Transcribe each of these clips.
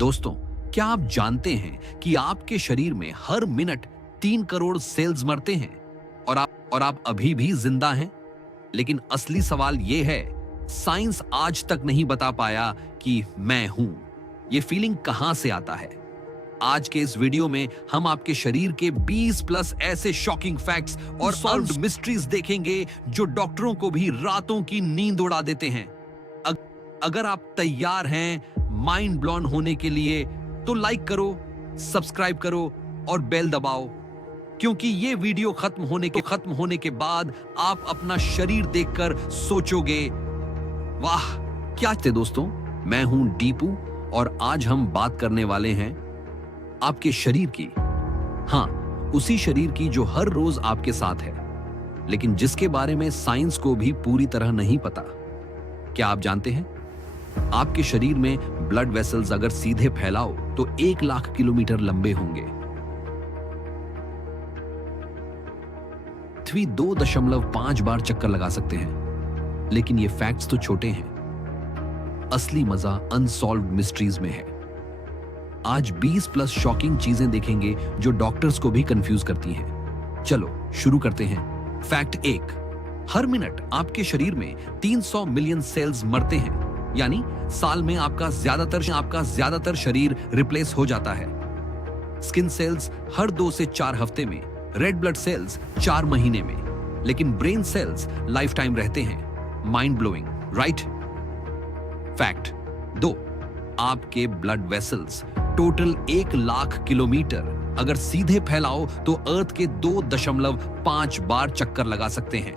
दोस्तों, क्या आप जानते हैं कि आपके शरीर में हर मिनट 3 करोड़ सेल्स मरते हैं और आप अभी भी जिंदा हैं? लेकिन असली सवाल यह है, साइंस आज तक नहीं बता पाया कि मैं हूं। यह फीलिंग कहां से आता है? आज के इस वीडियो में हम आपके शरीर के 20 प्लस ऐसे शॉकिंग फैक्ट्स और सॉल्व्ड मिस्ट्रीज देखेंगे जो डॉक्टरों को भी रातों की नींद उड़ा देते हैं। अगर आप तैयार हैं माइंड ब्लोन होने के लिए तो लाइक करो, सब्सक्राइब करो और बेल दबाओ, क्योंकि ये वीडियो खत्म होने के बाद आप अपना शरीर देखकर सोचोगे, वाह क्या थे। दोस्तों, मैं हूं दीपू और आज हम बात करने वाले हैं आपके शरीर की। हां, उसी शरीर की जो हर रोज आपके साथ है, लेकिन जिसके बारे में साइंस को भी पूरी तरह नहीं पता। क्या आप जानते हैं, आपके शरीर में ब्लड वेसल्स अगर सीधे फैलाओ तो 1 लाख किलोमीटर लंबे होंगे। 2.5 बार चक्कर लगा सकते हैं। लेकिन ये फैक्ट्स तो छोटे हैं, असली मजा अनसॉल्व्ड मिस्ट्रीज में है। आज 20 प्लस शॉकिंग चीजें देखेंगे जो डॉक्टर्स को भी कंफ्यूज करती हैं। चलो शुरू करते हैं। फैक्ट 1, हर मिनट आपके शरीर में 300 मिलियन सेल्स मरते हैं, यानी साल में आपका ज्यादातर शरीर रिप्लेस हो जाता है। स्किन सेल्स हर 2 से 4 हफ्ते में, रेड ब्लड सेल्स 4 महीने में, लेकिन ब्रेन सेल्स लाइफ टाइम रहते हैं। Mind blowing, right? फैक्ट 2, आपके blood vessels total 1 lakh kilometre अगर सीधे फैलाओ तो अर्थ के 2.5 बार चक्कर लगा सकते हैं।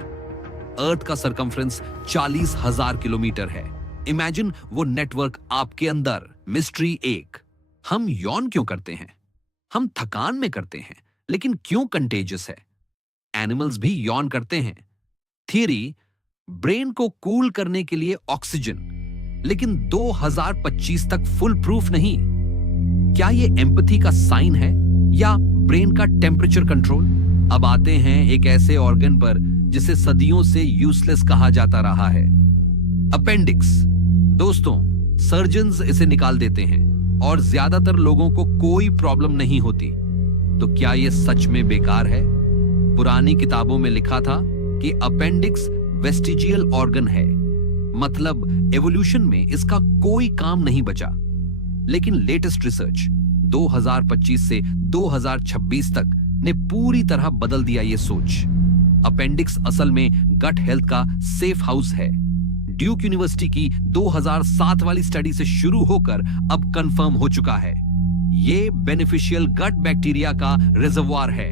अर्थ का सरकमफ्रेंस 40,000 किलोमीटर है। इमेजिन वो नेटवर्क आपके अंदर। मिस्ट्री 1, हम यौन क्यों करते हैं? हम थकान में करते हैं, लेकिन क्यों कंटेजियस है? एनिमल्स भी यौन करते हैं। थियरी, ब्रेन को कूल करने के लिए ऑक्सीजन, लेकिन 2025 तक फुल प्रूफ नहीं। क्या ये एम्पैथी का साइन है या ब्रेन का टेम्परेचर कंट्रोल? अब आते हैं एक ऐसे ऑर्गन पर जिसे सदियों से यूजलेस कहा जाता रहा है, अपेंडिक्स। दोस्तों, सर्जन्स इसे निकाल देते हैं और ज्यादातर लोगों को कोई प्रॉब्लम नहीं होती। तो क्या यह सच में बेकार है? पुरानी किताबों में लिखा था कि अपेंडिक्स वेस्टिजियल ऑर्गन है, मतलब एवोल्यूशन में इसका कोई काम नहीं बचा। लेकिन लेटेस्ट रिसर्च 2025 से 2026 तक ने पूरी तरह बदल दिया ये सोच। अपेंडिक्स असल में गट हेल्थ का सेफ हाउस है। ड्यूक यूनिवर्सिटी की 2007 वाली स्टडी से शुरू होकर अब कंफर्म हो चुका है, ये बेनिफिशियल गट बैक्टीरिया का रिजर्वोयर है।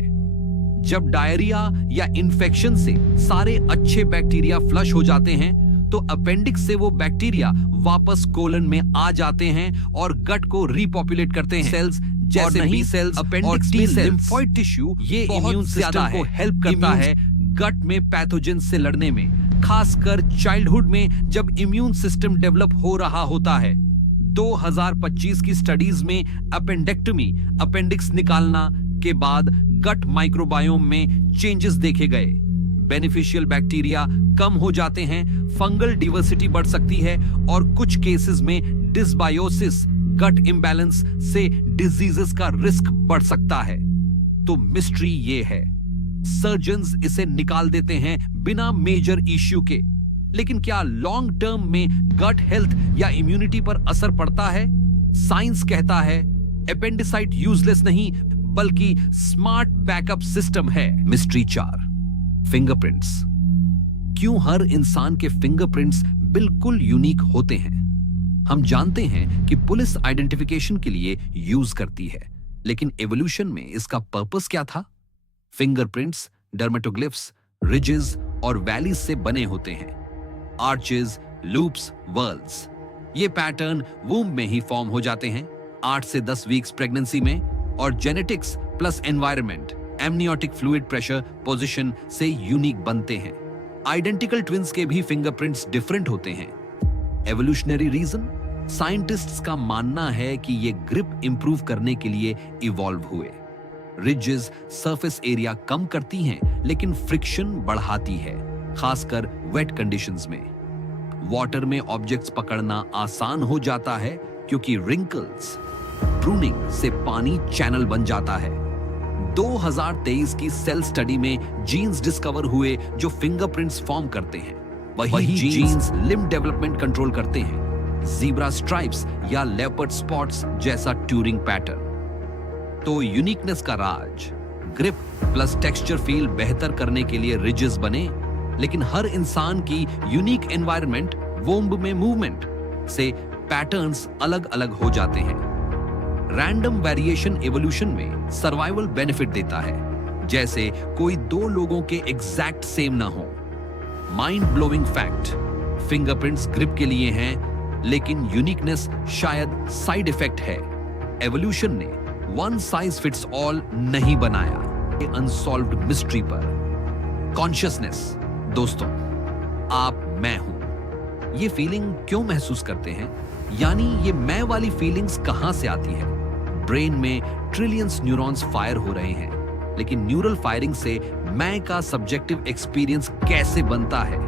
जब डायरिया या इन्फेक्शन से सारे अच्छे बैक्टीरिया फ्लश हो जाते हैं तो अपेंडिक्स से वो बैक्टीरिया वापस कोलन में आ जाते हैं और गट को रिपॉपुलेट करते हैं। सेल्स जैसे बी सेल्स, अपेंडिक्स में लिम्फोइड टिश्यू, ये इम्यून सिस्टम को हेल्प करता है गट में पैथोजन से लड़ने में, खासकर चाइल्डहुड में जब इम्यून सिस्टम डेवलप हो रहा होता है। 2025 की स्टडीज में अपेंडेक्टमी, अपेंडिक्स निकालना के बाद गट माइक्रोबायोम में चेंजेस देखे गए। बेनिफिशियल बैक्टीरिया कम हो जाते हैं, फंगल डाइवर्सिटी बढ़ सकती है और कुछ केसेस में डिसबायोसिस, गट इंबैलेंस से डिजीजेस का रिस्क बढ़ सकता है। तो मिस्ट्री ये है, सर्जन्स इसे निकाल देते हैं बिना मेजर इश्यू के, लेकिन क्या लॉन्ग टर्म में गट हेल्थ या इम्यूनिटी पर असर पड़ता है? साइंस कहता है एपेंडिसाइट यूजलेस नहीं बल्कि स्मार्ट बैकअप सिस्टम है। Mystery 4, fingerprints. क्यों हर इंसान के फिंगरप्रिंट्स बिल्कुल यूनिक होते हैं? हम जानते हैं कि पुलिस आइडेंटिफिकेशन के लिए यूज करती है, लेकिन एवोल्यूशन में इसका पर्पस क्या था? फिंगरप्रिंट्स डर्मेटोग्लिफ्स, रिजेस और वैलीज से बने होते हैं। आर्चेस, लूप्स, वर्ल्स, ये पैटर्न वूम्ब में ही फॉर्म हो जाते हैं 8 से 10 वीक्स प्रेगनेंसी में, और genetics plus environment, amniotic fluid pressure, position से यूनिक बनते हैं। आइडेंटिकल ट्विंस के भी फिंगरप्रिंट्स डिफरेंट होते हैं। एवोल्यूशनरी रीजन, साइंटिस्ट्स का मानना है कि ये ग्रिप इंप्रूव करने के लिए इवॉल्व हुए। रिजेस सरफेस एरिया कम करती हैं, लेकिन फ्रिक्शन बढ़ाती है, खासकर वेट कंडीशंस में। वाटर में ऑब्जेक्ट्स पकड़ना आसान हो जाता है क्योंकि रिंकल्स, प्रूनिंग से पानी चैनल बन जाता है। 2023 की सेल स्टडी में जीन्स डिस्कवर हुए जो फिंगरप्रिंट्स फॉर्म करते हैं। वही जीन्स लिम्ब डेवलपमेंट कंट्रोल करते हैं, ज़ीब्रा स्ट्राइप्स या लेपर्ड स्पॉट्स जैसा ट्यूरिंग पैटर्न। तो यूनिकनेस का राज ग्रिप प्लस टेक्सचर फील बेहतर करने के लिए रिजेस बने, लेकिन हर इंसान की यूनिक एनवायरनमेंट वोम्ब में मूवमेंट से पैटर्न्स अलग अलग हो जाते हैं। रैंडम वेरिएशन एवोल्यूशन में सर्वाइवल बेनिफिट देता है, जैसे कोई दो लोगों के एग्जैक्ट सेम ना हो। Mind blowing fact, fingerprints grip के लिए हैं, लेकिन यूनिकनेस शायद साइड इफेक्ट है। एवोल्यूशन ने वन साइज फिट्स ऑल नहीं बनाया। अनसॉल्व्ड मिस्ट्री पर कॉन्शियसनेस। दोस्तों, आप मैं हूं, ये फीलिंग क्यों महसूस करते हैं? यानी ये मैं वाली फीलिंग्स कहां से आती है? ब्रेन में ट्रिलियंस न्यूरॉन्स फायर हो रहे हैं, लेकिन न्यूरल फायरिंग से मैं का सब्जेक्टिव एक्सपीरियंस कैसे बनता है?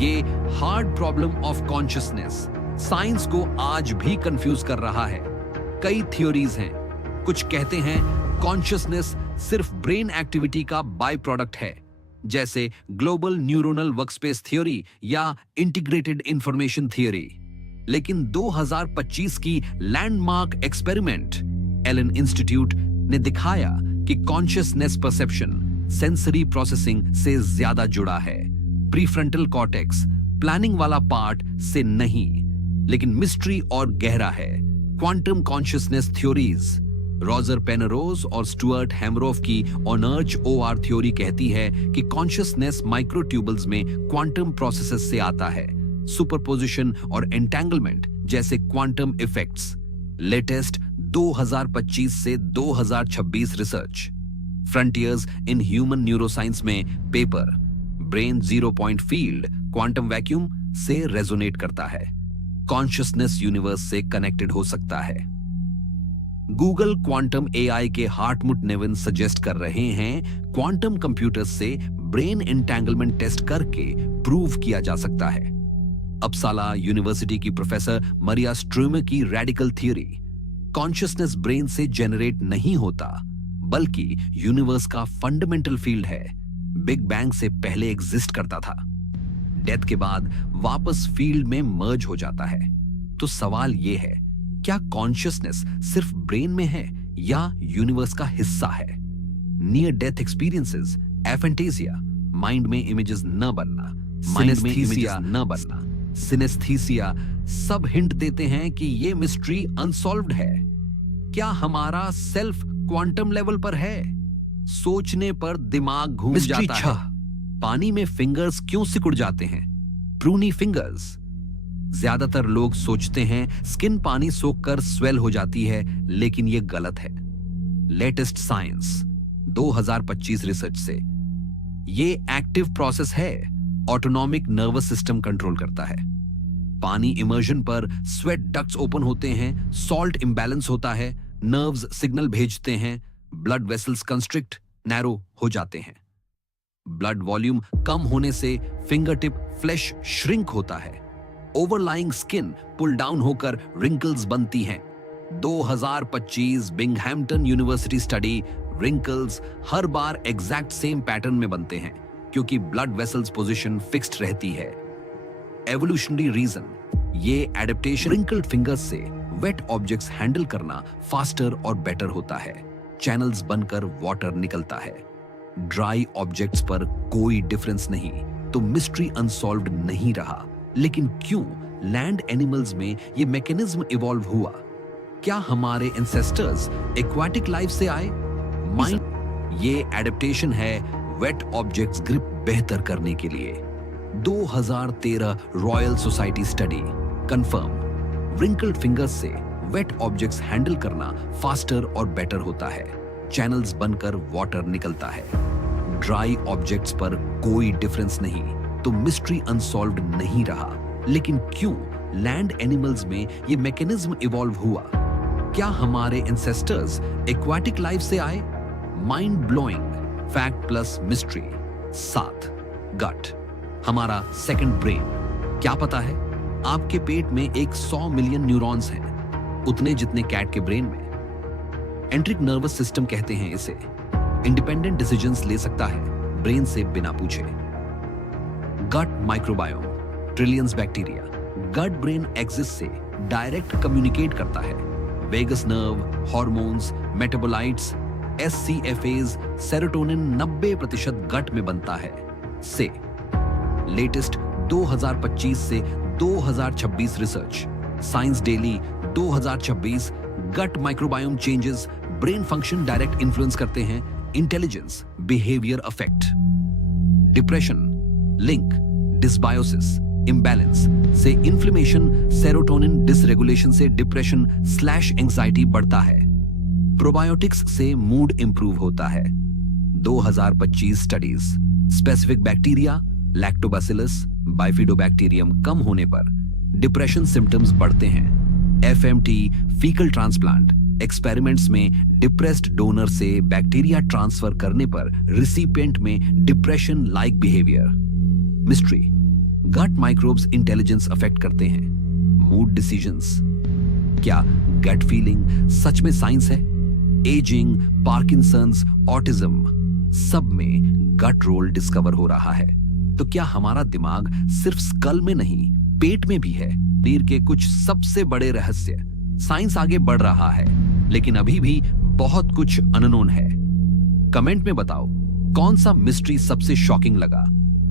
ये hard problem of consciousness science को आज भी कंफ्यूज कर रहा है। कई थ्योरीज हैं। कुछ कहते हैं कॉन्शियसनेस सिर्फ ब्रेन एक्टिविटी का बाय प्रोडक्ट है, जैसे ग्लोबल न्यूरोनल वर्कस्पेस थ्योरी या इंटीग्रेटेड इंफॉर्मेशन थ्योरी। लेकिन 2025 की लैंडमार्क एक्सपेरिमेंट एलन इंस्टीट्यूट ने दिखाया कि कॉन्शियसनेस परसेप्शन सेंसरी प्रोसेसिंग से ज्यादा जुड़ा है, प्रीफ्रंटल कॉर्टेक्स प्लानिंग वाला पार्ट से नहीं। लेकिन मिस्ट्री और गहरा है। Quantum consciousness theories Roger Penrose और स्टुअर्ट हैमरोफ की ऑनर्च ओआर थ्योरी कहती है कि कॉन्शियसनेस माइक्रोट्यूबल्स में क्वांटम प्रोसेसेस से आता है, सुपरपोजिशन और एंटेंगलमेंट जैसे क्वांटम इफेक्ट्स। लेटेस्ट 2025 से 2026 research Frontiers in Human Neuroscience में paper brain zero point field quantum vacuum से रेजोनेट करता है, कॉन्शियसनेस यूनिवर्स से कनेक्टेड हो सकता है। गूगल क्वांटम एआई के हार्टमुट नेविन सजेस्ट कर रहे हैं क्वांटम कंप्यूटर्स से ब्रेन एंटेंगलमेंट टेस्ट करके प्रूव किया जा सकता है। अपसाला यूनिवर्सिटी की प्रोफेसर मरिया स्ट्रूमे की रेडिकल थ्योरी, कॉन्शियसनेस ब्रेन से जनरेट नहीं होता बल्कि यूनिवर्स का फंडामेंटल फील्ड है, बिग बैंग से पहले एग्जिस्ट करता था, डेथ के बाद वापस फील्ड में मर्ज हो जाता है। तो सवाल यह है, क्या कॉन्शियसनेस सिर्फ ब्रेन में है या यूनिवर्स का हिस्सा है? नियर डेथ एक्सपीरियंसेस, एफेंटेसिया, माइंड में इमेजेस न बनना, सिनेस्थीसिया न बनना, सिनेस्थीसिया सब हिंट देते हैं कि ये मिस्ट्री अनसॉल्व्ड है। क्या हमारा सेल्फ क्वांटम लेवल पर है? सोचने पर दिमाग घूम जाता है। पानी में फिंगर्स क्यों सिकुड़ जाते हैं? प्रूनी फिंगर्स। ज्यादातर लोग सोचते हैं स्किन पानी सोखकर स्वेल हो जाती है, लेकिन यह गलत है। लेटेस्ट साइंस 2025 रिसर्च से यह एक्टिव प्रोसेस है, ऑटोनॉमिक नर्वस सिस्टम कंट्रोल करता है। पानी इमर्जन पर स्वेट डक्ट्स ओपन होते हैं, सॉल्ट इंबैलेंस होता है, नर्व्स सिग्नल भेजते हैं, ब्लड वेसल्स कंस्ट्रिक्ट नैरो हो जाते हैं। ब्लड वॉल्यूम कम होने से फिंगर टिप फ्लैश श्रिंक होता है, ओवरलाइंग स्किन पुल डाउन होकर रिंकल्स बनती हैं। 2025 बिंगहैम्पटन यूनिवर्सिटी स्टडी, रिंकल्स हर बार एग्जैक्ट सेम पैटर्न में बनते हैं क्योंकि ब्लड वेसल्स पोजीशन फिक्स्ड रहती है। एवोल्यूशनरी रीजन, ये एडेप्टेशन रिंकल्ड फिंगर्स से वेट ऑब्जेक्ट्स हैंडल करना फास्टर और बेटर होता है, चैनल्स बनकर वाटर निकलता है। ड्राई ऑब्जेक्ट्स पर कोई डिफरेंस नहीं, तो मिस्ट्री अनसॉल्व्ड नहीं रहा। लेकिन क्यों लैंड एनिमल्स में ये मैकेनिज्म इवॉल्व हुआ? क्या हमारे एंसेस्टर्स एक्वाटिक लाइफ से आए? माइंड, ये एडेप्टेशन है वेट ऑब्जेक्ट्स ग्रिप बेहतर करने के लिए। 2013 royal society study confirm, wrinkled fingers से वेट ऑब्जेक्ट्स हैंडल करना फास्टर और बेटर होता है, चैनल्स बनकर वाटर निकलता है। ड्राई ऑब्जेक्ट्स पर कोई डिफरेंस नहीं, तो मिस्ट्री अनसॉल्व्ड नहीं रहा। लेकिन क्यों लैंड एनिमल्स में ये मैकेनिज्म इवॉल्व हुआ? क्या हमारे एंसेस्टर्स एक्वाटिक लाइफ से आए? Mind blowing fact plus mystery. 7 गट, हमारा सेकंड ब्रेन। क्या पता है आपके पेट में एक 100 मिलियन न्यूरॉन्स हैं, उतने जितने कैट के ब्रेन में। एंट्रिक नर्वस सिस्टम कहते हैं इसे। इंडिपेंडेंट डिसीजंस ले सकता है ब्रेन से बिना पूछे। Gut microbiome, trillions bacteria gut brain axis से डायरेक्ट कम्युनिकेट करता है। Vagus nerve, hormones, metabolites, SCFAs, serotonin 90% gut में बनता है। से लेटेस्ट 2025 से 2026 research, Science Daily 2026, gut microbiome changes brain function direct influence करते हैं intelligence, behaviour, affect. Depression link dysbiosis imbalance से इन्फ्लेमेशन, सेरोटोनिन डिसरेगुलेशन से डिप्रेशन स्लैश एंजाइटी बढ़ता है। प्रोबायोटिक्स से मूड इंप्रूव होता है। 2025 studies, specific bacteria lactobacillus bifidobacterium कम होने पर डिप्रेशन सिम्टम्स बढ़ते हैं। एफएमटी फीकल ट्रांसप्लांट एक्सपेरिमेंट्स में डिप्रेस्ड डोनर से बैक्टीरिया ट्रांसफर करने पर रिसिपिएंट में depression like behaviour. Mystery, gut microbes intelligence affect करते हैं मूड डिसीजंस। क्या गट फीलिंग सच में साइंस है? एजिंग, पार्किंसंस, ऑटिज्म सब में गट रोल डिस्कवर हो रहा है। तो क्या हमारा दिमाग सिर्फ स्कल में नहीं, पेट में भी है? शरीर के कुछ सबसे बड़े रहस्य। साइंस आगे बढ़ रहा है, लेकिन अभी भी बहुत कुछ अननोन है। कमेंट में बताओ कौन सा मिस्ट्री सबसे शॉकिंग लगा।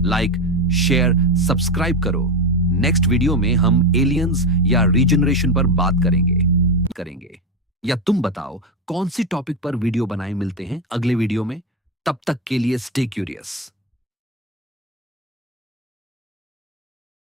लाइक, शेयर, सब्सक्राइब करो। नेक्स्ट वीडियो में हम एलियंस या रीजनरेशन पर बात करेंगे। या तुम बताओ कौन सी टॉपिक पर वीडियो बनाए। मिलते हैं अगले वीडियो में। तब तक के लिए स्टे क्यूरियस।